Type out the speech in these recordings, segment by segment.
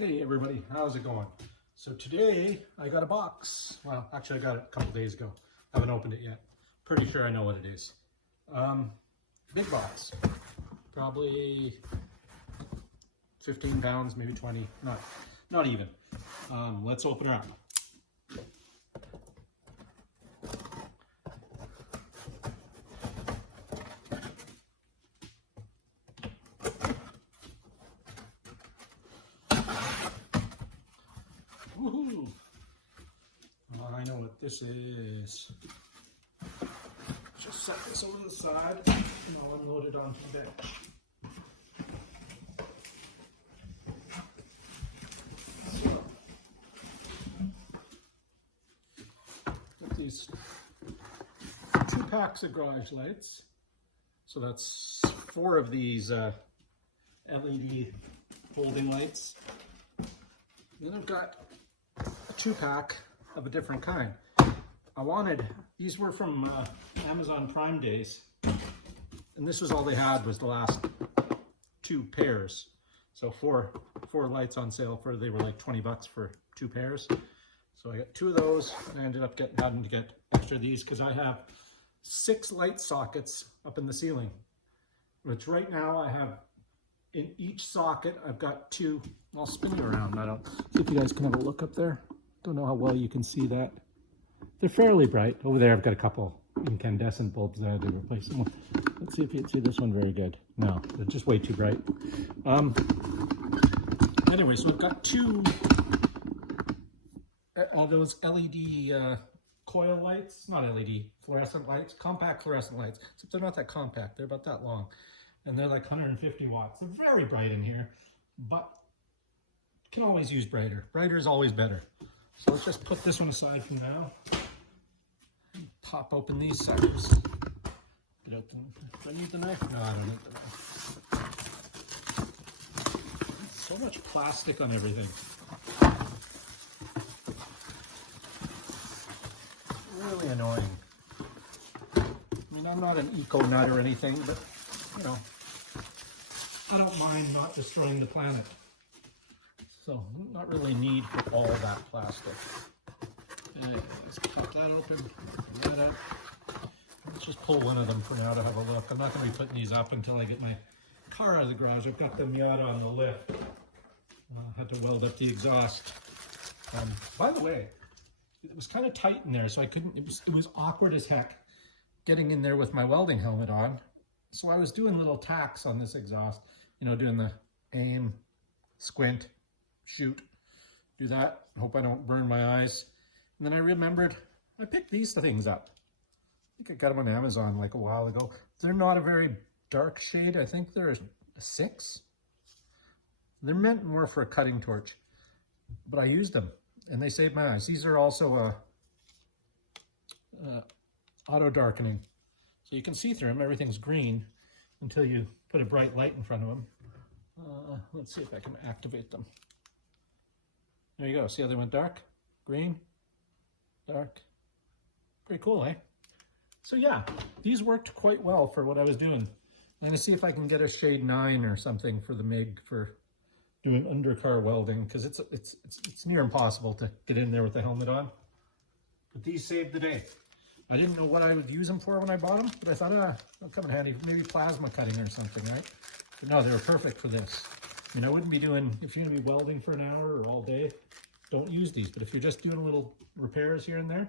Hey everybody, how's it going? So today I got a box. Well, actually I got it a couple days ago. Haven't opened it yet. Pretty sure I know what it is. Big box. Probably 15 pounds, maybe 20. Not even. Let's open her up. Woohoo! I know what this is. Just set this over the side and I'll unload it onto the bench. So, got these 2 packs of garage lights. So that's 4 of these LED holding lights. Then I've got a 2-pack of a different kind. These were from Amazon Prime days, and this was all they had was the last 2 pairs. So four lights on sale they were like 20 bucks for 2 pairs. So I got 2 of those, and I ended up having to get extra of these because I have 6 light sockets up in the ceiling, which right now I have in each socket. I've got 2. I'll spin it around. I don't see if you guys can have a look up there. Don't know how well you can see that. They're fairly bright. Over there I've got a couple incandescent bulbs that I had to replace them with. Let's see if you can see this one very good. No, they're just way too bright. Anyway, so I've got 2 those LED coil lights, not LED, fluorescent lights, compact fluorescent lights, except they're not that compact. They're about that long. And they're like 150 watts. They're very bright in here, but can always use brighter. Brighter is always better. So let's just put this one aside for now. Pop open these suckers. Get out do I need the knife? No, I don't need the knife. So much plastic on everything. Really annoying. I mean, I'm not an eco nut or anything, but you know, I don't mind not destroying the planet. So, not really need for all that plastic. Okay, let's pop that open, that out. Let's just pull one of them for now to have a look. I'm not going to be putting these up until I get my car out of the garage. I've got the Miata on the lift. Had to weld up the exhaust. By the way, it was kind of tight in there, so I couldn't, it was awkward as heck getting in there with my welding helmet on. So I was doing little tacks on this exhaust, you know, doing the aim, squint, shoot, do that. Hope I don't burn my eyes. And then I remembered I picked these things up. I think I got them on Amazon like a while ago. They're not a very dark shade. I think they're a 6. They're meant more for a cutting torch, but I used them and they saved my eyes. These are also auto darkening. So you can see through them, everything's green until you put a bright light in front of them. Let's see if I can activate them. There you go, see how they went dark? Green, dark. Pretty cool, eh? So yeah, these worked quite well for what I was doing. I'm gonna see if I can get a shade 9 or something for the MIG for doing undercar welding, because it's near impossible to get in there with the helmet on. But these saved the day. I didn't know what I would use them for when I bought them, but I thought, they'll come in handy, maybe plasma cutting or something, right? But no, they were perfect for this. I mean, I wouldn't be doing, if you're gonna be welding for an hour or all day, don't use these. But if you're just doing little repairs here and there,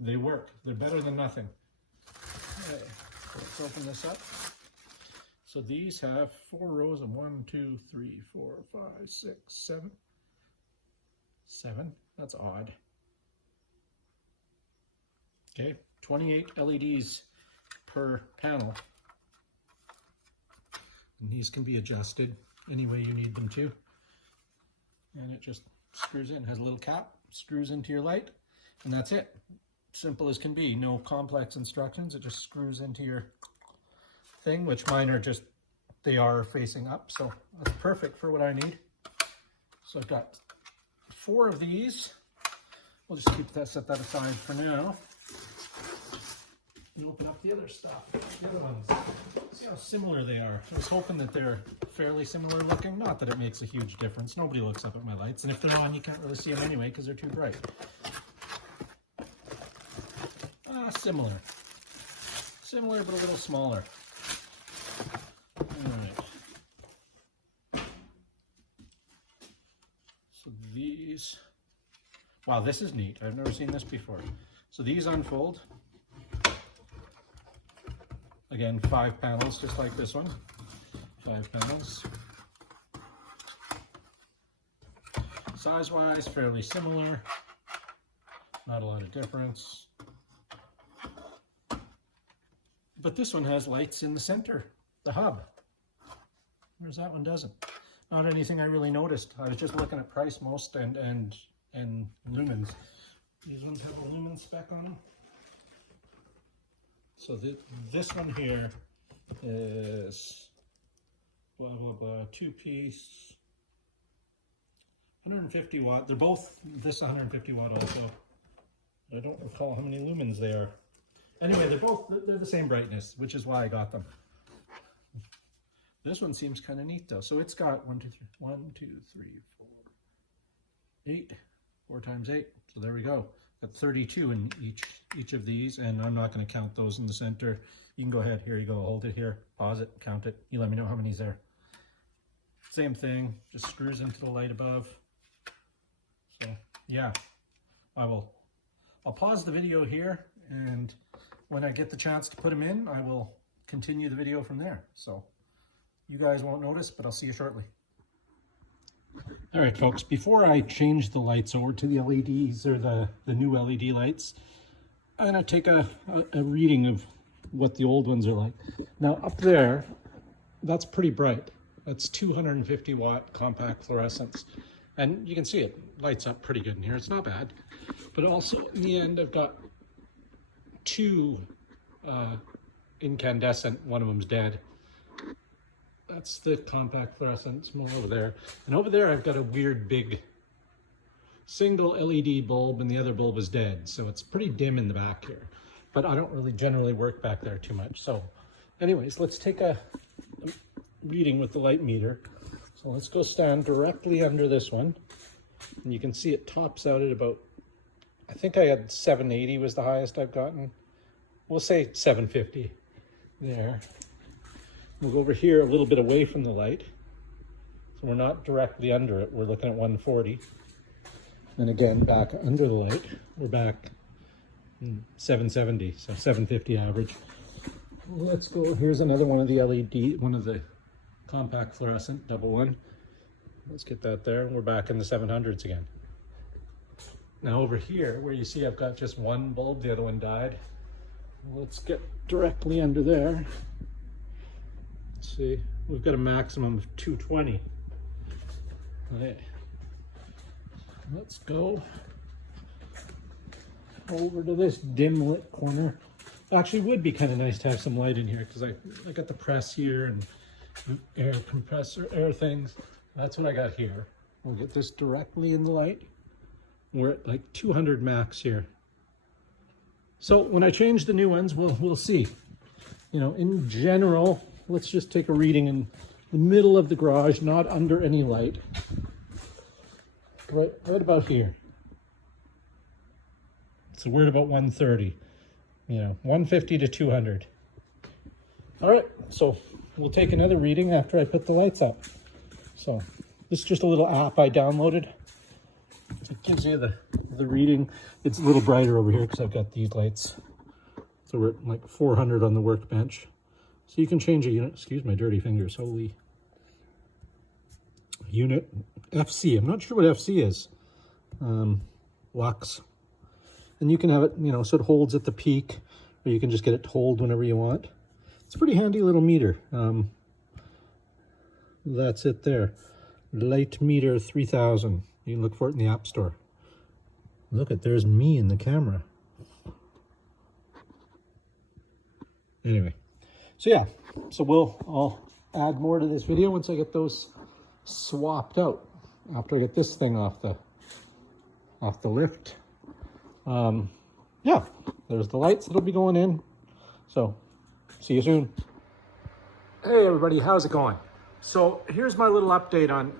they work. They're better than nothing. Okay, so let's open this up. So these have 4 rows of 1, 2, 3, 4, 5, 6, 7. 7, that's odd. Okay, 28 LEDs per panel. And these can be adjusted any way you need them to. And it just screws in, has a little cap, screws into your light, and that's it. Simple as can be, no complex instructions. It just screws into your thing, which mine are just, they are facing up, so that's perfect for what I need. So I've got 4 of these. We'll just set that aside for now. and open up the other stuff, the other ones. See how similar they are. I was hoping that they're fairly similar looking. Not that it makes a huge difference. Nobody looks up at my lights, and if they're on, you can't really see them anyway because they're too bright. Similar. Similar, but a little smaller. All right. So these, wow, this is neat. I've never seen this before. So these unfold. Again, 5 panels, just like this one. 5 panels. Size-wise, fairly similar. Not a lot of difference. But this one has lights in the center, the hub. Whereas that one doesn't. Not anything I really noticed. I was just looking at price most and lumens. These ones have a lumen spec on them. So this one here is blah blah blah, 2-piece, 150 watt. They're both this 150 watt also. I don't recall how many lumens they are. Anyway, they're the same brightness, which is why I got them. This one seems kind of neat though. So it's got 1, 2, 3, 4, 8, 4 times 8. So there we go. Got 32 in each of these, and I'm not going to count those in the center. You can go ahead. Here you go. Hold it here. Pause it. Count it. You let me know how many's there. Same thing. Just screws into the light above. So yeah, I'll pause the video here, and when I get the chance to put them in, I will continue the video from there. So you guys won't notice, but I'll see you shortly. All right, folks, before I change the lights over to the LEDs or the new LED lights, I'm gonna take a reading of what the old ones are like. Now up there, that's pretty bright. That's 250 watt compact fluorescence. And you can see it lights up pretty good in here. It's not bad. But also in the end, I've got 2 incandescent, one of them's dead. That's the compact fluorescence, more over there. And over there I've got a weird big single LED bulb, and the other bulb is dead. So it's pretty dim in the back here. But I don't really generally work back there too much. So anyways, let's take a reading with the light meter. So let's go stand directly under this one. And you can see it tops out at about, I think I had 780 was the highest I've gotten. We'll say 750 there. We'll go over here a little bit away from the light. So we're not directly under it. We're looking at 140. And again, back under the light, we're back 770, so 750 average. Let's go, here's another one of the LED, one of the compact fluorescent, double one. Let's get that there. We're back in the 700s again. Now over here, where you see I've got just one bulb, the other one died. Let's get directly under there. Let's see, we've got a maximum of 220. All right. Let's go over to this dim lit corner. Actually, it would be kind of nice to have some light in here because I got the press here and air compressor, air things. That's what I got here. We'll get this directly in the light. We're at like 200 max here. So when I change the new ones, we'll see. You know, in general, let's just take a reading in the middle of the garage, not under any light. Right about here. So we're at about 130. You know, 150 to 200. All right, so we'll take another reading after I put the lights up. So this is just a little app I downloaded. It gives you the reading. It's a little brighter over here because I've got these lights. So we're at like 400 on the workbench. So you can change a unit. Excuse my dirty fingers. Holy. Unit FC. I'm not sure what FC is. Lux. And you can have it, you know, so it holds at the peak, or you can just get it to hold whenever you want. It's a pretty handy little meter. That's it there. Light meter 3000. You can look for it in the App Store. Look at, there's me in the camera. Anyway, so yeah, so I'll add more to this video once I get those swapped out. After I get this thing off the lift. Yeah, there's the lights that'll be going in. So, see you soon. Hey everybody, how's it going? So here's my little update on,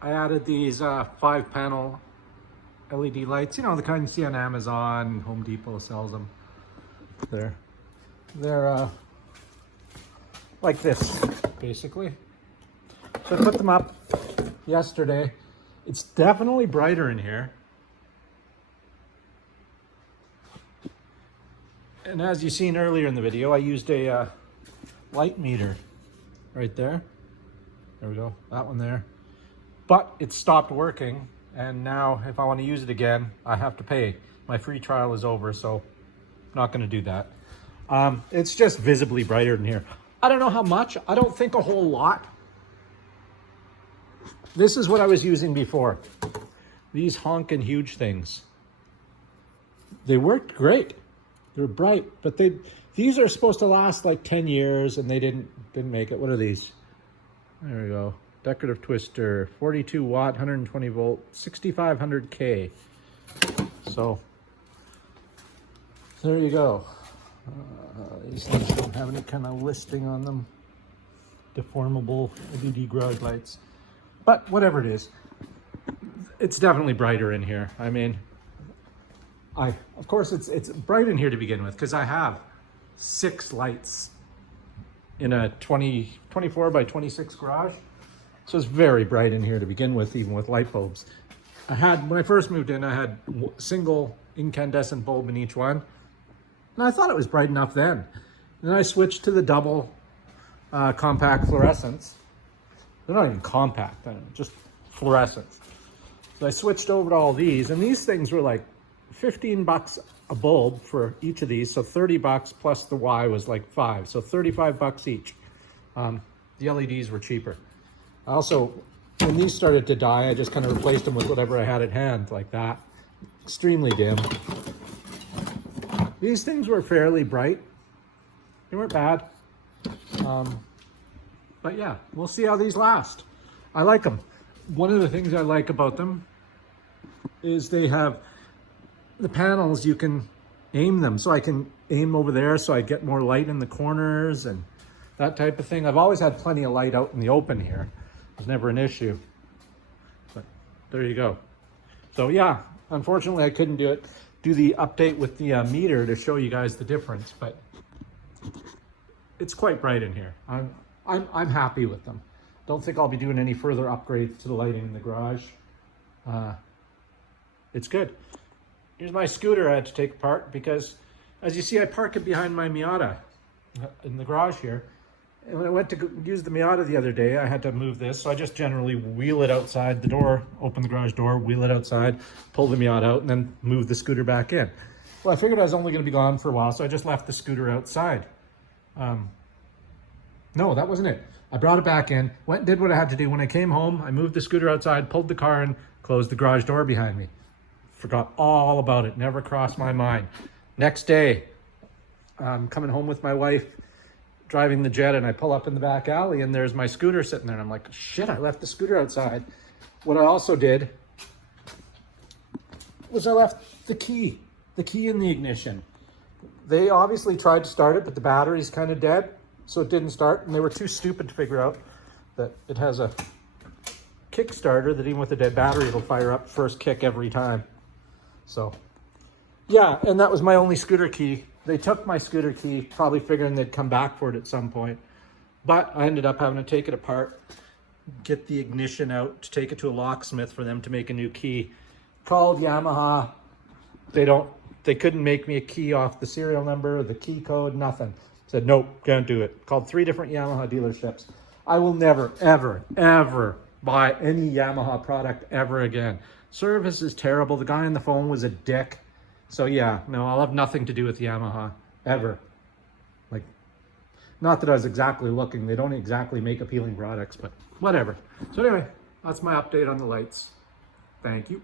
I added these 5-panel LED lights, you know, the kind you see on Amazon, Home Depot sells them. They're like this, basically. So I put them up yesterday. It's definitely brighter in here. And as you seen earlier in the video, I used a light meter right there. There we go, that one there. But it stopped working, and now if I want to use it again, I have to pay. My free trial is over, so I'm not going to do that. It's just visibly brighter in here. I don't know how much. I don't think a whole lot. This is what I was using before. These honking huge things. They worked great. They're bright, but these are supposed to last like 10 years and they didn't make it. What are these? There we go. Decorative twister, 42 watt, 120 volt, 6500K. So there you go. These things don't have any kind of listing on them. Deformable LED garage lights. But whatever it is, it's definitely brighter in here. I mean, of course it's bright in here to begin with because I have 6 lights in a 24 by 26 garage. So it's very bright in here to begin with, even with light bulbs. When I first moved in, I had a single incandescent bulb in each one. And I thought it was bright enough then. Then I switched to the double compact fluorescents. They're not even compact, just fluorescents. So I switched over to all these, and these things were like 15 bucks a bulb for each of these. So 30 bucks plus the Y was like 5. So 35 bucks each. The LEDs were cheaper. Also, when these started to die, I just kind of replaced them with whatever I had at hand, like that. Extremely dim. These things were fairly bright. They weren't bad. But yeah, we'll see how these last. I like them. One of the things I like about them is they have the panels, you can aim them. So I can aim over there so I get more light in the corners and that type of thing. I've always had plenty of light out in the open here. It's never an issue. But there you go. So yeah, unfortunately I couldn't do the update with the meter to show you guys the difference, but it's quite bright in here. I'm happy with them. Don't think I'll be doing any further upgrades to the lighting in the garage. It's good. Here's my scooter I had to take apart because, as you see, I park it behind my Miata in the garage here. And when I went to use the Miata the other day, I had to move this. So I just generally wheel it outside the door, open the garage door, wheel it outside, pull the Miata out, and then move the scooter back in. Well, I figured I was only going to be gone for a while, so I just left the scooter outside. No, that wasn't it. I brought it back in, went and did what I had to do. When I came home, I moved the scooter outside, pulled the car in, closed the garage door behind me. Forgot all about it, never crossed my mind. Next day, I'm coming home with my wife, driving the Jet, and I pull up in the back alley and there's my scooter sitting there. And I'm like, shit, I left the scooter outside. What I also did was I left the key in the ignition. They obviously tried to start it, but the battery's kind of dead, so it didn't start. And they were too stupid to figure out that it has a Kickstarter that even with a dead battery, it'll fire up first kick every time. So yeah, and that was my only scooter key. They took my scooter key, probably figuring they'd come back for it at some point. But I ended up having to take it apart, get the ignition out, to take it to a locksmith for them to make a new key. Called Yamaha. They couldn't make me a key off the serial number, the key code, nothing. Said, nope, can't do it. Called 3 different Yamaha dealerships. I will never, ever, ever buy any Yamaha product ever again. Service is terrible. The guy on the phone was a dick. So yeah, no, I'll have nothing to do with Yamaha, ever. Like, not that I was exactly looking. They don't exactly make appealing products, but whatever. So anyway, that's my update on the lights. Thank you.